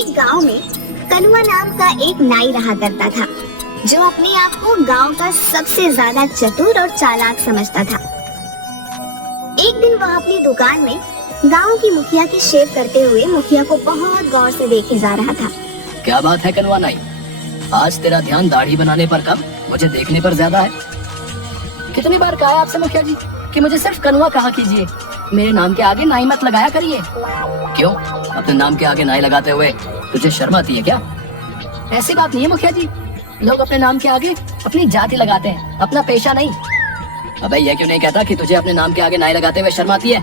एक गांव में कनुआ नाम का एक नाई रहा करता था, जो अपने आप को गांव का सबसे ज्यादा चतुर और चालाक समझता था। एक दिन वह अपनी दुकान में गांव की मुखिया की शेव करते हुए मुखिया को बहुत गौर से देखे जा रहा था। क्या बात है कनुआ नाई, आज तेरा ध्यान दाढ़ी बनाने पर कम, मुझे देखने पर ज्यादा है। कितनी बार कहा है आपसे मुखिया जी कि मुझे सिर्फ कनुआ कहा कीजिए, मेरे नाम के आगे नाई मत लगाया करिए। क्यों, अपने नाम के आगे नाई लगाते हुए तुझे शर्म आती है क्या? ऐसी बात नहीं है मुखिया जी, लोग अपने नाम के आगे अपनी जाति लगाते हैं, अपना पेशा नहीं। अबे ये क्यों नहीं कहता कि तुझे अपने नाम के आगे नाई लगाते हुए शर्म आती है?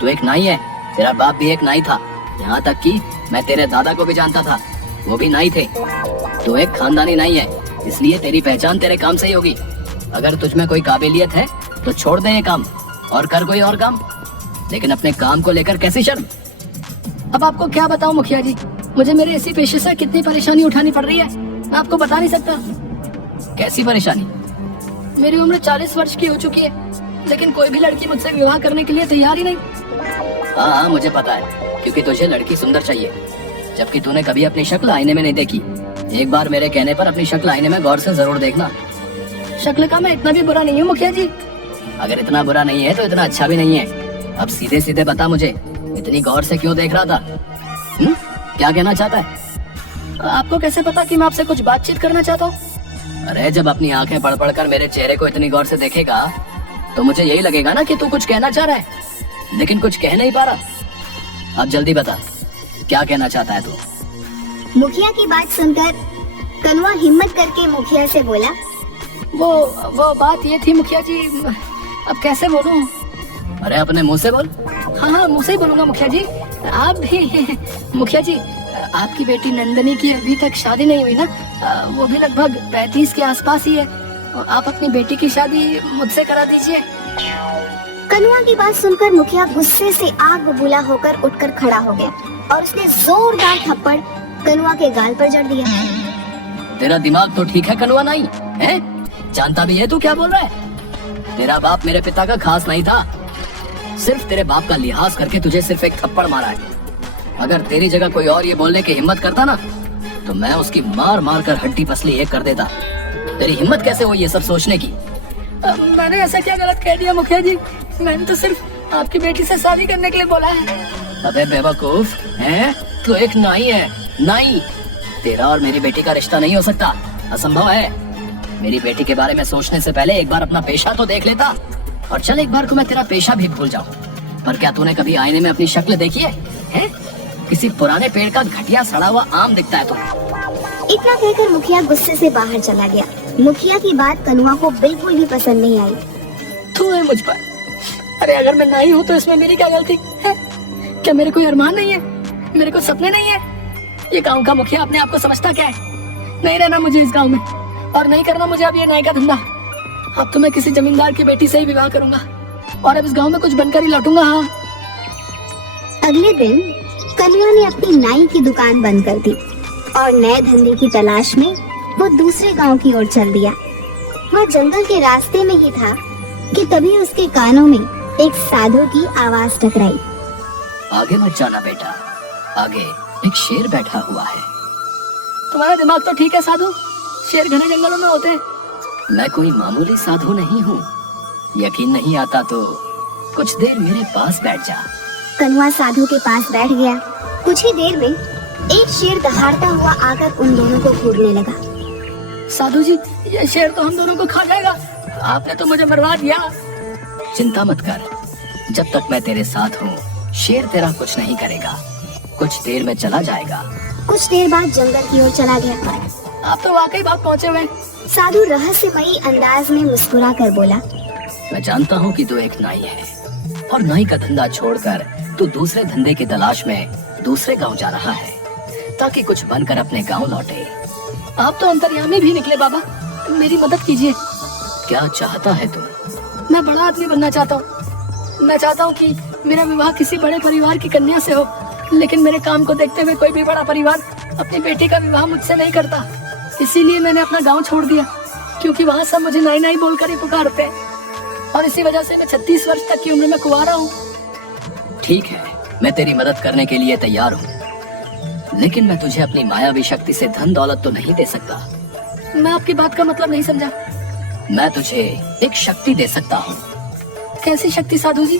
तू एक नाई है, तेरा बाप भी एक नाई था, यहाँ तक कि मैं तेरे दादा को भी जानता था, वो भी नाई थे। तू एक खानदानी नाई है, इसलिए तेरी पहचान तेरे काम से ही होगी। अगर तुझ में कोई काबिलियत है तो छोड़ दे ये काम और कर कोई और काम, लेकिन अपने काम को लेकर कैसी शर्म। अब आपको क्या बताऊं मुखिया जी, मुझे मेरे इसी पेशे से कितनी परेशानी उठानी पड़ रही है, मैं आपको बता नहीं सकता। कैसी परेशानी? मेरी उम्र 40 वर्ष की हो चुकी है, लेकिन कोई भी लड़की मुझसे विवाह करने के लिए तैयार ही नहीं। हाँ मुझे पता है, क्योंकि तुझे लड़की सुंदर चाहिए, जबकि तूने कभी अपनी शक्ल आईने में नहीं देखी। एक बार मेरे कहने पर अपनी शक्ल आईने में गौर से जरूर देखना। शक्ल का मैं इतना भी बुरा नहीं हूँ मुखिया जी। अगर इतना बुरा नहीं है तो इतना अच्छा भी नहीं है। अब सीधे सीधे बता मुझे, इतनी गौर से क्यों देख रहा था? क्या कहना चाहता है? आपको कैसे पता कि मैं आपसे कुछ बातचीत करना चाहता हूँ? अरे जब अपनी आंखें पढ़ पढ़ कर मेरे चेहरे को इतनी गौर से देखेगा तो मुझे यही लगेगा ना कि तू कुछ कहना चाह रहा है, लेकिन कुछ कह नहीं पा रहा। अब जल्दी बता, क्या कहना चाहता है तू? मुखिया की बात सुनकर कनुआ हिम्मत करके मुखिया से बोला, वो बात ये थी मुखिया जी, अब कैसे बोलूं? अरे अपने मुंह से बोल। हाँ मुंह से ही बोलूंगा मुखिया जी। आप भी मुखिया जी, आपकी बेटी नंदनी की अभी तक शादी नहीं हुई ना, वो भी लगभग 35 के आसपास ही है। आप अपनी बेटी की शादी मुझसे करा दीजिए। कनुआ की बात सुनकर मुखिया गुस्से से आग बबूला होकर उठकर खड़ा हो गया और उसने जोरदार थप्पड़ कनुआ के गाल पर जड़ दिया। तेरा दिमाग तो ठीक है कनुआ नाई, हैं? जानता भी है तू क्या बोल रहा है? तेरा बाप मेरे पिता का खास नहीं था, सिर्फ तेरे बाप का लिहाज करके तुझे सिर्फ एक थप्पड़ मारा है। अगर तेरी जगह कोई और ये बोलने की हिम्मत करता ना, तो मैं उसकी मार मार कर हड्डी पसली एक कर देता। तेरी हिम्मत कैसे हुई ये सब सोचने की? मैंने ऐसा क्या गलत कह दिया मुखिया जी? मैंने तो सिर्फ आपकी बेटी से शादी करने के लिए बोला है। अबे बेवकूफ, हैं? तू एक नाई है, नाई। तेरा और मेरी बेटी का रिश्ता नहीं हो सकता, असंभव है। मेरी बेटी के बारे में सोचने से पहले एक बार अपना पेशा तो देख लेता। और चल एक बार को मैं तेरा पेशा भी भूल जाऊं, पर क्या तूने कभी आईने में अपनी शक्ल देखी है? हैं? किसी पुराने पेड़ का घटिया सड़ा हुआ आम दिखता है तू। इतना कहकर मुखिया गुस्से से बाहर चला गया। मुखिया की बात कनुआ को बिल्कुल भी पसंद नहीं आई। तू है मुझ पर, अरे अगर मैं नाई हूँ तो इसमें मेरी क्या गलती है? क्या मेरे कोई अरमान नहीं है, मेरे को सपने नहीं है? ये गाँव का मुखिया अपने आप को समझता क्या है? नहीं रहना मुझे इस गाँव में, और नहीं करना मुझे अब ये नाई का धंधा। अब तो मैं किसी जमींदार की बेटी से ही विवाह करूंगा और अब इस गांव में कुछ बनकर ही लौटूंगा। हाँ। अगले दिन कनुआ ने अपनी नाई की दुकान बंद कर दी और नए धंधे की तलाश में वो दूसरे गांव की ओर चल दिया। वह जंगल के रास्ते में ही था कि तभी उसके कानों में एक साधु की आवाज टकराई। आगे मत जाना बेटा, आगे एक शेर बैठा हुआ है। तुम्हारा दिमाग तो ठीक है साधु, शेर घने जंगलों में होते हैं। मैं कोई मामूली साधु नहीं हूँ, यकीन नहीं आता तो कुछ देर मेरे पास बैठ जा। कनुआ साधु के पास बैठ गया। कुछ ही देर में एक शेर दहाड़ता हुआ आकर उन दोनों को घूरने लगा। साधु जी, ये शेर तो हम दोनों को खा जाएगा, आपने तो मुझे मरवा दिया। चिंता मत कर, जब तक मैं तेरे साथ हूँ शेर तेरा कुछ नहीं करेगा, कुछ देर में चला जाएगा। कुछ देर बाद जंगल की ओर चला गया। आप तो वाकई बात पहुँचे हुए। साधु रहस्यमयी अंदाज में मुस्कुरा कर बोला, मैं जानता हूँ कि तू एक नाई है और नाई का धंधा छोड़कर तू दूसरे धंधे की तलाश में दूसरे गांव जा रहा है ताकि कुछ बनकर अपने गांव लौटे। आप तो अंतर्यामी भी निकले बाबा, मेरी मदद कीजिए। क्या चाहता है तू? मैं बड़ा आदमी बनना चाहता हूँ। मैं चाहता हूँ कि मेरा विवाह किसी बड़े परिवार की कन्या से हो, लेकिन मेरे काम को देखते हुए कोई भी बड़ा परिवार अपनी बेटी का विवाह मुझसे नहीं करता। इसीलिए मैंने अपना गांव छोड़ दिया, क्योंकि वहाँ सब मुझे नाई नाई बोलकर ही पुकारते हैं, और इसी वजह से मैं 36 वर्ष तक की उम्र में कुंवारा हूँ। ठीक है, मैं तेरी मदद करने के लिए तैयार हूँ। लेकिन मैं तुझे अपनी मायावी शक्ति से धन दौलत तो नहीं दे सकता। मैं आपकी बात का मतलब नहीं समझा। मैं तुझे एक शक्ति दे सकता हूँ। कैसी शक्ति साधु जी?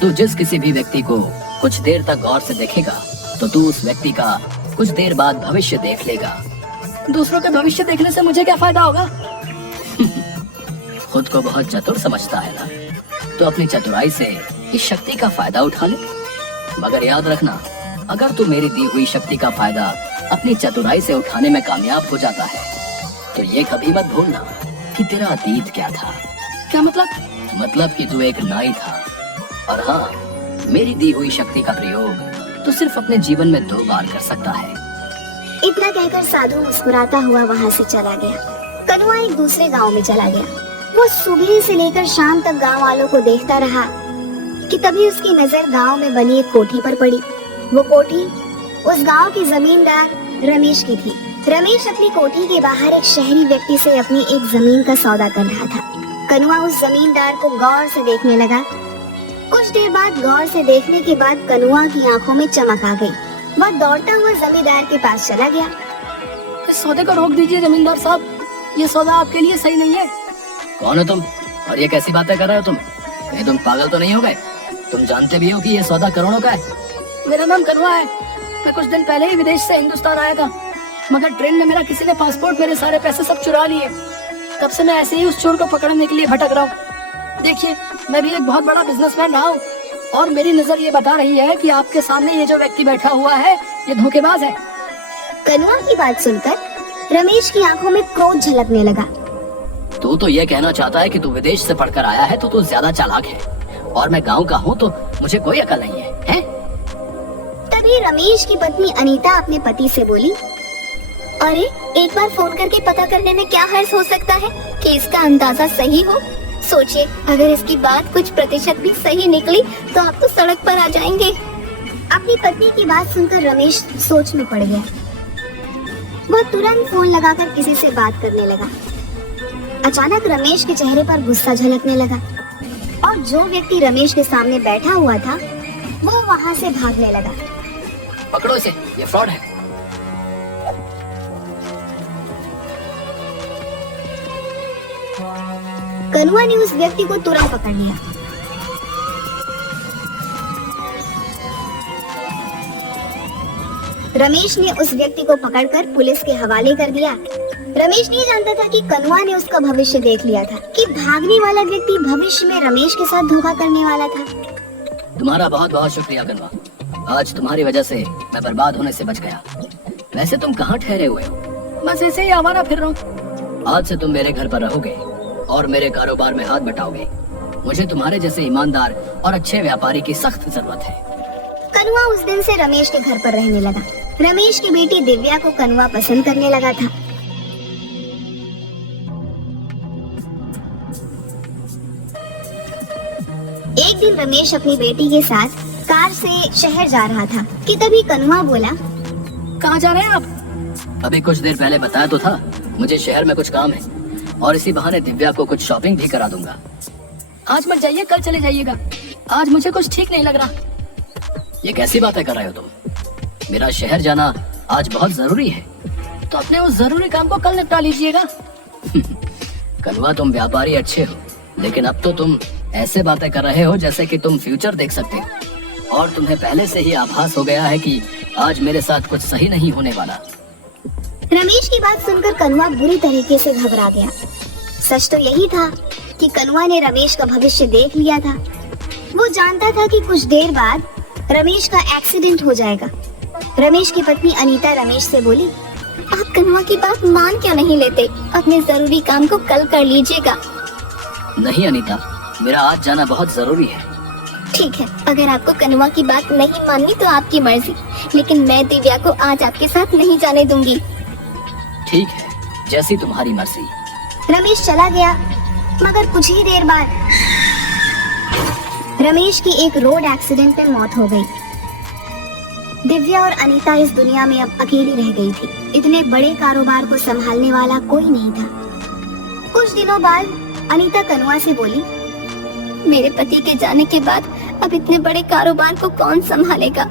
तू जिस किसी भी व्यक्ति को कुछ देर तक गौर से देखेगा तो तू उस व्यक्ति का कुछ देर बाद भविष्य देख लेगा। दूसरों का भविष्य देखने से मुझे क्या फायदा होगा? खुद को बहुत चतुर समझता है ना, तो अपनी चतुराई से इस शक्ति का फायदा उठा ले। मगर याद रखना, अगर तू मेरी दी हुई शक्ति का फायदा अपनी चतुराई से उठाने में कामयाब हो जाता है तो ये कभी मत भूलना कि तेरा अतीत क्या था। क्या मतलब? मतलब कि तू एक नाई था। और हाँ, मेरी दी हुई शक्ति का प्रयोग तू सिर्फ अपने जीवन में 2 बार कर सकता है। इतना कहकर साधु मुस्कुराता हुआ वहाँ से चला गया। कनुआ एक दूसरे गांव में चला गया। वो सुबह से लेकर शाम तक गांव वालों को देखता रहा कि तभी उसकी नजर गांव में बनी एक कोठी पर पड़ी। वो कोठी उस गांव के जमींदार रमेश की थी। रमेश अपनी कोठी के बाहर एक शहरी व्यक्ति से अपनी एक जमीन का सौदा कर रहा था। कनुआ उस जमींदार को गौर से देखने लगा। कुछ देर बाद गौर से देखने के बाद कनुआ की आंखों में चमक आ गई। वह दौड़ता हुआ जमींदार के पास चला गया। इस सौदे को रोक दीजिए जमींदार साहब, ये सौदा आपके लिए सही नहीं है। कौन हो तुम और ये कैसी बातें कर रहे हो तुम? कहीं तुम पागल तो नहीं हो गए? तुम जानते भी हो कि ये सौदा करोड़ों का है। मेरा नाम कनुआ है। मैं कुछ दिन पहले ही विदेश से हिंदुस्तान आया था, मगर ट्रेन में मेरा किसी ने पासपोर्ट, मेरे सारे पैसे सब चुरा लिए। तब से मैं ऐसे ही उस चोर को पकड़ने के लिए भटक रहा हूँ। देखिए, मैं भी एक बहुत बड़ा बिजनेसमैन रहा हूँ और मेरी नजर ये बता रही है कि आपके सामने ये जो व्यक्ति बैठा हुआ है ये धोखेबाज है। कनुआ की बात सुनकर रमेश की आंखों में क्रोध झलकने लगा। तू तो ये कहना चाहता है कि तू विदेश से पढ़कर आया है तो तू ज्यादा चालाक है और मैं गांव का हूँ तो मुझे कोई अकल नहीं है, हैं? तभी रमेश की पत्नी अनीता अपने पति से बोली, अरे एक बार फोन करके पता करने में क्या हर्ज हो सकता है कि इसका अंदाजा सही हो। सोचिए, अगर इसकी बात कुछ प्रतिशत भी सही निकली तो आप तो सड़क पर आ जाएंगे। अपनी पत्नी की बात सुनकर रमेश सोच में पड़ गया। वह तुरंत फोन लगाकर किसी से बात करने लगा। अचानक रमेश के चेहरे पर गुस्सा झलकने लगा और जो व्यक्ति रमेश के सामने बैठा हुआ था वो वहाँ से भागने लगा। पकड़ो इसे, ये फ्रॉड है। कनुआ ने उस व्यक्ति को तुरंत पकड़ लिया। रमेश ने उस व्यक्ति को पकड़कर पुलिस के हवाले कर दिया। रमेश नहीं जानता था कि कनुआ ने उसका भविष्य देख लिया था, कि भागने वाला व्यक्ति भविष्य में रमेश के साथ धोखा करने वाला था। तुम्हारा बहुत बहुत शुक्रिया कनुआ, आज तुम्हारी वजह से मैं बर्बाद होने से बच गया। वैसे तुम कहाँ ठहरे हुए हो? बस ऐसे ही आवारा फिर रहा हूँ। आज से तुम मेरे घर पर रहोगे और मेरे कारोबार में हाथ बटाओगे। मुझे तुम्हारे जैसे ईमानदार और अच्छे व्यापारी की सख्त जरूरत है। कनुआ उस दिन से रमेश के घर पर रहने लगा। रमेश की बेटी दिव्या को कनुआ पसंद करने लगा था। एक दिन रमेश अपनी बेटी के साथ कार से शहर जा रहा था कि तभी कनुआ बोला, कहाँ जा रहे हैं आप? अभी कुछ देर पहले बताया तो था, मुझे शहर में कुछ काम है और इसी बहाने दिव्या को कुछ शॉपिंग भी करा दूंगा। आज मत जाइए, कल चले जाइएगा। आज मुझे कुछ ठीक नहीं लग रहा। ये कैसी बातें कर रहे हो तुम? मेरा शहर जाना आज बहुत जरूरी है, तो अपने उस जरूरी काम को कल निपटा लीजिएगा। कनुआ, तुम व्यापारी अच्छे हो, लेकिन अब तो तुम ऐसे बातें कर रहे हो जैसे कि तुम फ्यूचर देख सकते हो और तुम्हें पहले से ही आभास हो गया है कि आज मेरे साथ कुछ सही नहीं होने वाला। रमेश की बात सुनकर कनुआ बुरी तरीके से घबरा गया। सच तो यही था कि कनुआ ने रमेश का भविष्य देख लिया था। वो जानता था कि कुछ देर बाद रमेश का एक्सीडेंट हो जाएगा। रमेश की पत्नी अनीता रमेश से बोली, आप कनुआ की बात मान क्यों नहीं लेते? अपने जरूरी काम को कल कर लीजिएगा। नहीं अनीता, मेरा आज जाना बहुत जरूरी है। ठीक है, अगर आपको कनुआ की बात नहीं माननी तो आपकी मर्जी, लेकिन मैं दिव्या को आज आपके साथ नहीं जाने दूंगी। ठीक है, जैसी तुम्हारी मर्जी। रमेश चला गया, मगर कुछ ही देर बाद रमेश की एक रोड एक्सीडेंट में मौत हो गई। दिव्या और अनीता इस दुनिया में अब अकेली रह गई थी। इतने बड़े कारोबार को संभालने वाला कोई नहीं था। कुछ दिनों बाद अनीता कनुआ से बोली, मेरे पति के जाने के बाद अब इतने बड़े कारोबार को कौन संभालेगा?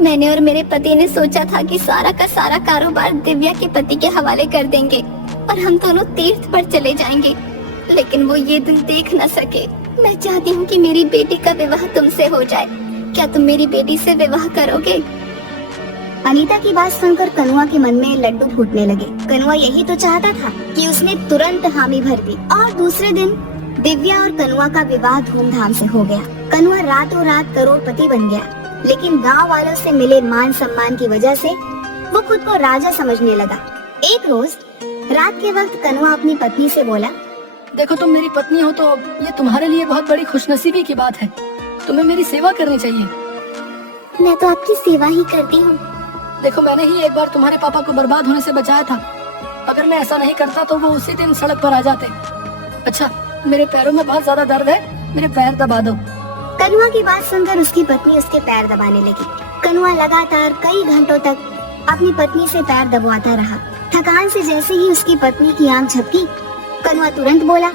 मैंने और मेरे पति ने सोचा था कि सारा का सारा कारोबार दिव्या के पति के हवाले कर देंगे और हम दोनों तीर्थ पर चले जाएंगे, लेकिन वो ये दिन देख न सके। मैं चाहती हूँ कि मेरी बेटी का विवाह तुमसे हो जाए। क्या तुम मेरी बेटी से विवाह करोगे? अनीता की बात सुनकर कनुआ के मन में लड्डू फूटने लगे। कनुआ यही तो चाहता था कि उसने तुरंत हामी भर दी और दूसरे दिन दिव्या और कनुआ का विवाह धूमधाम से हो गया। कनुआ रातों रात करोड़पति बन गया, लेकिन गांव वालों से मिले मान सम्मान की वजह से वो खुद को राजा समझने लगा। एक रोज रात के वक्त कनुआ अपनी पत्नी से बोला, देखो तुम मेरी पत्नी हो तो ये तुम्हारे लिए बहुत बड़ी खुशनसीबी की बात है। तुम्हें मेरी सेवा करनी चाहिए। मैं तो आपकी सेवा ही करती हूँ। देखो मैंने ही एक बार तुम्हारे पापा को बर्बाद होने से बचाया था। अगर मैं ऐसा नहीं करता तो वो उसी दिन सड़क पर आ जाते। अच्छा, मेरे पैरों में बहुत ज्यादा दर्द है, मेरे पैर दबा दो। कनुआ की बात सुनकर उसकी पत्नी उसके पैर दबाने लगी। कनुआ लगातार कई घंटों तक अपनी पत्नी से पैर दबाता रहा। थकान से जैसे ही उसकी पत्नी की आंख झपकी, कनुआ तुरंत बोला,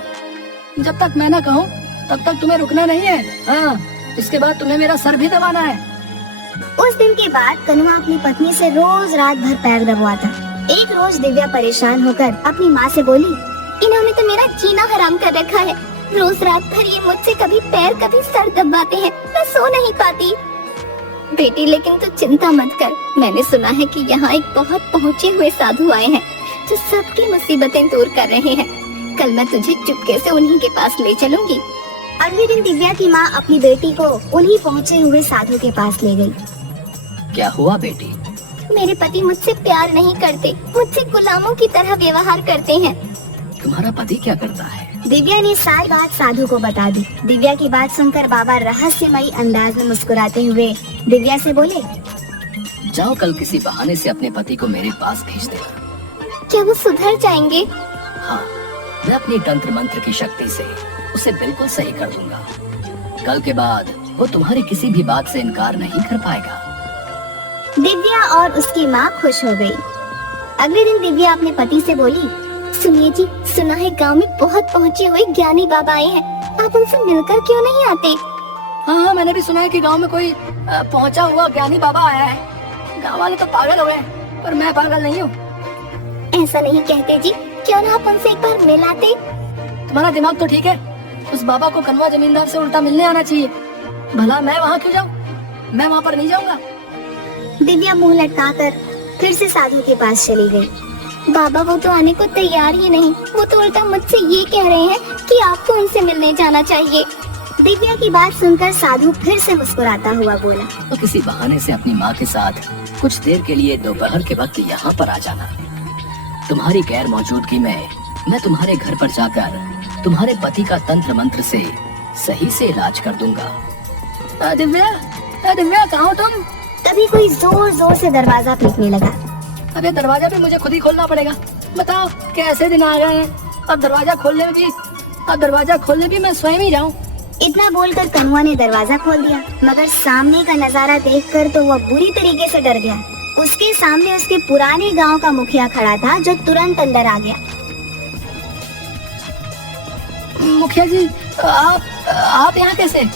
जब तक मैं न कहूँ तब तक तुम्हें रुकना नहीं है। हाँ, इसके बाद तुम्हें मेरा सर भी दबाना है। उस दिन के बाद कनुआ अपनी पत्नी से रोज रात भर पैर दबाता। एक रोज दिव्या परेशान होकर अपनी माँ से बोली, इन्होंने तो मेरा जीना हराम कर रखा है। रोज रात भर ये मुझसे कभी पैर कभी सर दबाते हैं, मैं सो नहीं पाती। बेटी लेकिन तू चिंता मत कर, मैंने सुना है कि यहाँ एक बहुत पहुँचे हुए साधु आए हैं जो सबकी मुसीबतें दूर कर रहे हैं। कल मैं तुझे चुपके से उन्हीं के पास ले चलूंगी। अगले दिन दिव्या की माँ अपनी बेटी को उन्हीं पहुँचे हुए साधु के पास ले गई। क्या हुआ बेटी? मेरे पति मुझसे प्यार नहीं करते, मुझसे गुलामों की तरह व्यवहार करते हैं। तुम्हारा पति क्या करता है? दिव्या ने सारी बात साधु को बता दी। दिव्या की बात सुनकर बाबा रहस्यमयी अंदाज में मुस्कुराते हुए दिव्या से बोले, जाओ कल किसी बहाने से अपने पति को मेरे पास भेज देना। क्या वो सुधर जाएंगे? हाँ, मैं अपनी तंत्र मंत्र की शक्ति से उसे बिल्कुल सही कर दूंगा। कल के बाद वो तुम्हारी किसी भी बात से इनकार नहीं कर पाएगा। दिव्या और उसकी माँ खुश हो गई। अगले दिन दिव्या अपने पति से बोली, सुनिए जी, सुना है गांव में बहुत पहुँचे हुए ज्ञानी बाबा आए हैं, आप उनसे मिलकर क्यों नहीं आते? हाँ, मैंने भी सुना है कि गांव में कोई पहुंचा हुआ ज्ञानी बाबा आया है। गांव वाले तो पागल हो गए, पर मैं पागल नहीं हूँ। ऐसा नहीं कहते जी, क्यों ना आप उनसे एक बार मिलाते? तुम्हारा दिमाग तो ठीक है। उस बाबा को कनवा जमींदार से उल्टा मिलने आना चाहिए। भला मैं वहाँ क्यों जाऊँ? मैं वहाँ पर नहीं जाऊँगा। दिव्या मुंह लटकाकर फिर से साधु के पास चली गई। बाबा वो तो आने को तैयार ही नहीं, वो तो उल्टा मुझसे ये कह रहे हैं कि आपको उनसे मिलने जाना चाहिए। दिव्या की बात सुनकर साधु फिर से मुस्कुराता हुआ बोला, तो किसी बहाने से अपनी माँ के साथ कुछ देर के लिए दोपहर के वक्त यहाँ पर आ जाना। तुम्हारी गैर मौजूदगी में मैं तुम्हारे घर पर जाकर तुम्हारे पति का तंत्र मंत्र से सही से इलाज कर दूंगा। दिव्या कहाँ हो तुम? तभी कोई जोर जोर से दरवाजा पीटने लगा। अरे दरवाजा भी मुझे खुद ही खोलना पड़ेगा। बताओ कैसे दिन आ गए हैं। अब दरवाजा खोलने भी मैं स्वयं ही जाऊँ। इतना बोलकर कनुआ ने दरवाजा खोल दिया, मगर सामने का नजारा देखकर तो वह बुरी तरीके से डर गया। उसके सामने उसके पुराने गांव का मुखिया खड़ा था, जो तुरंत अंदर आ गया। मुखिया जी, आप यहाँ कैसे?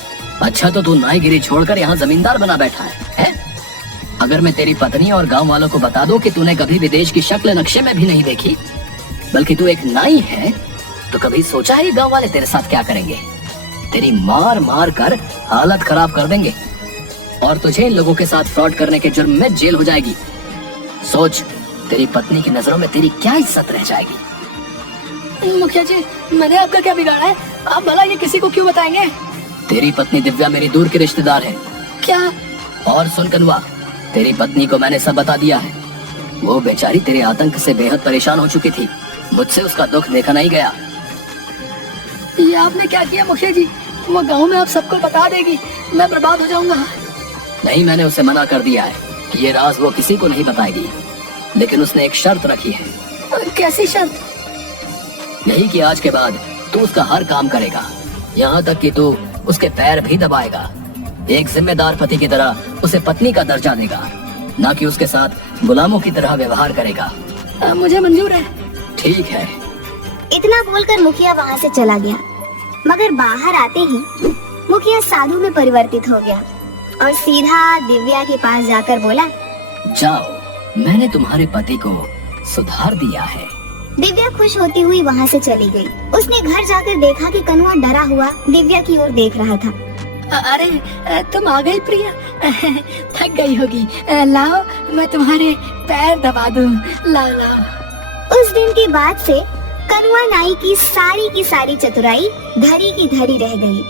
अच्छा, तो तू नाईगिरी छोड़कर यहाँ जमींदार बना बैठा है? अगर मैं तेरी पत्नी और गांव वालों को बता दूं कि तूने कभी विदेश की शक्ल नक्शे में भी नहीं देखी, बल्कि तू एक नाई है, तो कभी सोचा है गांव वाले तेरे साथ क्या करेंगे? तेरी मार मार कर हालत खराब कर देंगे और तुझे इन लोगों के साथ फ्रॉड करने के जुर्म में जेल हो जाएगी। सोच, तेरी पत्नी की नजरों में तेरी क्या इज्जत रह जाएगी। मुखिया जी, मैंने आपका क्या बिगाड़ा है? आप भला ये किसी को क्यों बताएंगे? तेरी पत्नी दिव्या मेरी दूर की रिश्तेदार है। क्या? और सुन कनुआ, तेरी पत्नी को मैंने सब बता दिया है। वो बेचारी तेरे आतंक से बेहद परेशान हो चुकी थी। मुझसे उसका दुख देखा नहीं गया। ये आपने क्या किया मुखिया जी? वो गांव में आप सबको बता देगी, मैं बर्बाद हो जाऊंगा। नहीं, मैंने उसे मना कर दिया है कि ये राज वो किसी को नहीं बताएगी, लेकिन उसने एक शर्त रखी है। कैसी शर्त? यही कि आज के बाद तू उसका हर काम करेगा, यहाँ तक कि तू उसके पैर भी दबाएगा। एक जिम्मेदार पति की तरह उसे पत्नी का दर्जा देगा, ना कि उसके साथ गुलामों की तरह व्यवहार करेगा। मुझे मंजूर है। ठीक है। इतना बोलकर मुखिया वहाँ से चला गया, मगर बाहर आते ही मुखिया साधु में परिवर्तित हो गया। और सीधा दिव्या के पास जाकर बोला, जाओ, मैंने तुम्हारे पति को सुधार दिया है। दिव्या खुश होती हुई वहाँ से चली गई। उसने घर जाकर देखा कि कनुआ डरा हुआ दिव्या की ओर देख रहा था। अरे तुम आ गई प्रिया, थक गई होगी, लाओ मैं तुम्हारे पैर दबा दूं, लाओ लाओ। उस दिन के बाद से कनुआ नाई की सारी चतुराई धरी की धरी रह गई।